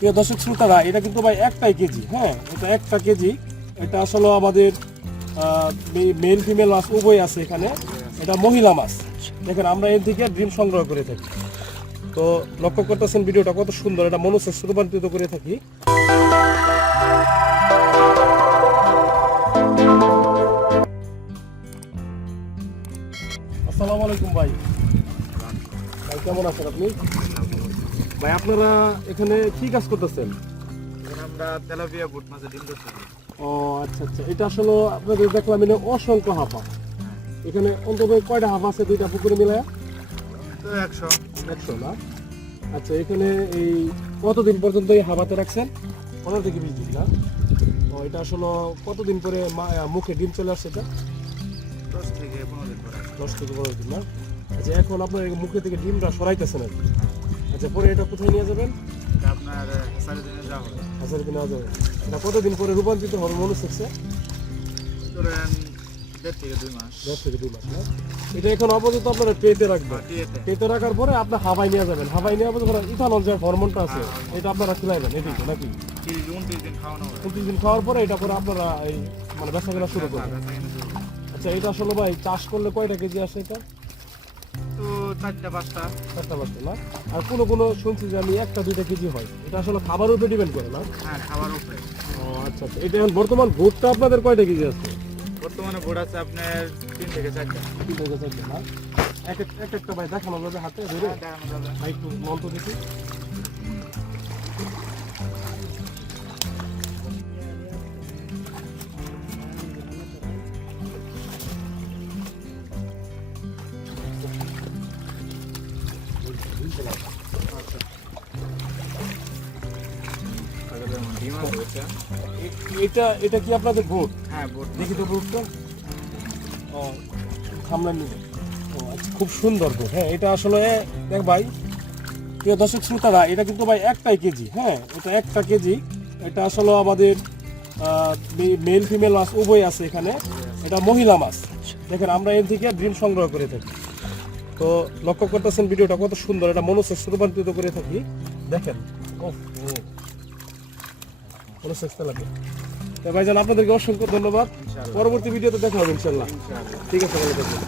প্রিয় দর্শক শ্রোতারা, এটা কিন্তু ভাই একটাই কেজি। হ্যাঁ, এটা একটা কেজি। এটা আসলে আমাদের মেল ফিমেল মাছ উভয় আছে এখানে। এটা মহিলা মাছ। দেখেন, আমরা এর থেকে ডিম সংগ্রহ করে থাকি। তো লক্ষ্য করতেছেন ভিডিওটা কত সুন্দর, এটা মনুষ্য রূপান্তরিত করে থাকি। আসসালামু আলাইকুম ভাই। ভাই কেমন আছেন আপনি? ভাই আপনারা এখানে কি কাজ করতেছেন? আমরা তেলাপিয়া বুট মাছের ডিম করছি। ও আচ্ছা আচ্ছা, এটা আসলে আপনাদের দেখলাম এখানে অসংখ্য হাঁপা। এখানে অন্তত কয়টা হাঁপ আছে দুইটা পুকুরে মিলায়? তো 100 না? আচ্ছা, এখানে এই কতদিন পর্যন্ত এই হাঁপাতে রাখছেন? 15 থেকে 20 দিন না? ও, এটা আসলে কতদিন পরে মুখে ডিম চলে আসছে? এটা 10 থেকে 15 দিন পরে। 10 থেকে 15 দিন না? আচ্ছা, এখন আপনার মুখে থেকে ডিমটা সরাইতেছেন আর কি। আচ্ছা, পরে এটা কোথায় নিয়ে যাবেন? এটা আপনার হাজার দিনে যাওয়া হবে। হাজার দিনে নেওয়া যাবে। এটা কতদিন পরে রূপান্তরিত হবে মনে হচ্ছে? ধরেন 1.5 থেকে 2 মাস। 10 থেকে 2 মাস না? এটা এখন আপাতত আপনারা ট্রেতে রাখবেন। ট্রেতে রাখার পরে আপনার হাবাই নিয়ে যাবেন। হাবাই নিয়ে যাবেন, ইথানল যে হরমোনটা আছে এটা আপনারা খিলাইবেন এদিকে নাকি? 29 দিন খাওয়ানো হবে। 29 দিন খাওয়ার পরে এটা করে আপনারা এই মানে বেচা কেনা শুরু করবেন। আচ্ছা, এটা আসলে ভাই চাষ করলে কয়টা কেজি আসে এটা? তো 4টা 5টা। 4টা 5টা না? আর কোনো শুনছি যে আমি 1টা 2টা কেজি হয়। এটা আসলে খাবারের উপরে ডিপেন্ড করে না? হ্যাঁ, খাবার উপরে। ও আচ্ছা আচ্ছা, এটা এখন বর্তমান ভোটটা আপনাদের কয়টা কেজি আছে? বর্তমানে বুট আছে আপনার 3 থেকে 4টা। 3 থেকে 4টা না? একটা ভাই দেখানো যাবে হাতে ধরে? দেখানো যাবে। ভাই একটু মন তো দেখি। ডিম আছে এটা। এটা কি আপনাদের ভোট? হ্যাঁ, বুট। দেখি তো ভোটটা। ও, সামনে নিবে। ও আচ্ছা, খুব সুন্দর ভোট। হ্যাঁ, এটা আসলে দেখ ভাই, প্রিয় দর্শক শ্রোতারা, এটা কিন্তু ভাই একটাই কেজি। হ্যাঁ, এটা একটা কেজি। এটা আসলে আমাদের মেল ফিমেল মাছ উভয় আছে এখানে। এটা মহিলা মাছ। দেখেন, আমরা এর থেকে ডিম সংগ্রহ করে থাকি। তো লক্ষ্য করতেছেন ভিডিওটা কত সুন্দর, এটা মনুষ্য রূপান্তরিত করে থাকি। দেখেন, ও মনুষ্য লাগে। তো ভাইজান, আপনাদেরকে অসংখ্য ধন্যবাদ। পরবর্তী ভিডিওতে দেখা হবে ইনশাল্লাহ। ঠিক আছে, ভালো থাকবেন।